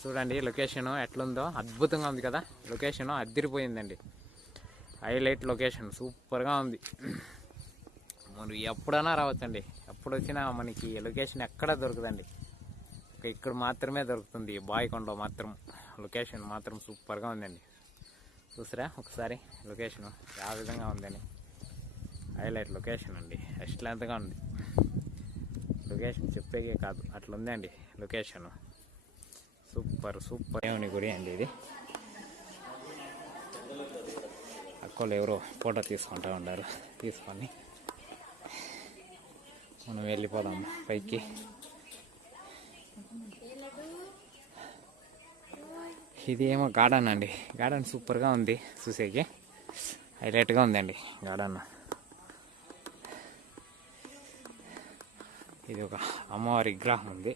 చూడండి లొకేషన్ ఎట్లుందో, అద్భుతంగా ఉంది కదా. లొకేషన్ అదిరిపోయిందండి. హైలైట్ లొకేషన్ సూపర్గా ఉంది. మరి ఎప్పుడైనా రావచ్చండి. ఎప్పుడు వచ్చినా మనకి లొకేషన్ ఎక్కడా దొరకదండి. ఇక్కడ మాత్రమే దొరుకుతుంది, బాయికొండలో మాత్రం. లొకేషన్ మాత్రం సూపర్గా ఉందండి. చూసారా ఒకసారి లొకేషన్ ఆ విధంగా ఉందని. హైలైట్ లొకేషన్ అండి. ఎక్సలెంట్గా ఉంది లొకేషన్, చెప్పేకే కాదు అట్లా ఉందండి లొకేషన్. Super super. దేవుని గుడి అండి ఇది. అక్కలు ఎవరో ఫోటో తీసుకుంటూ ఉన్నారు. తీసుకొని మనం వెళ్ళిపోదాం పైకి. ఇది ఏమో గార్డెన్ అండి. గార్డెన్ సూపర్గా ఉంది, చూసేకి హైలైట్గా ఉందండి గార్డెన్. ఇది ఒక అమ్మవారి విగ్రహం ఉంది.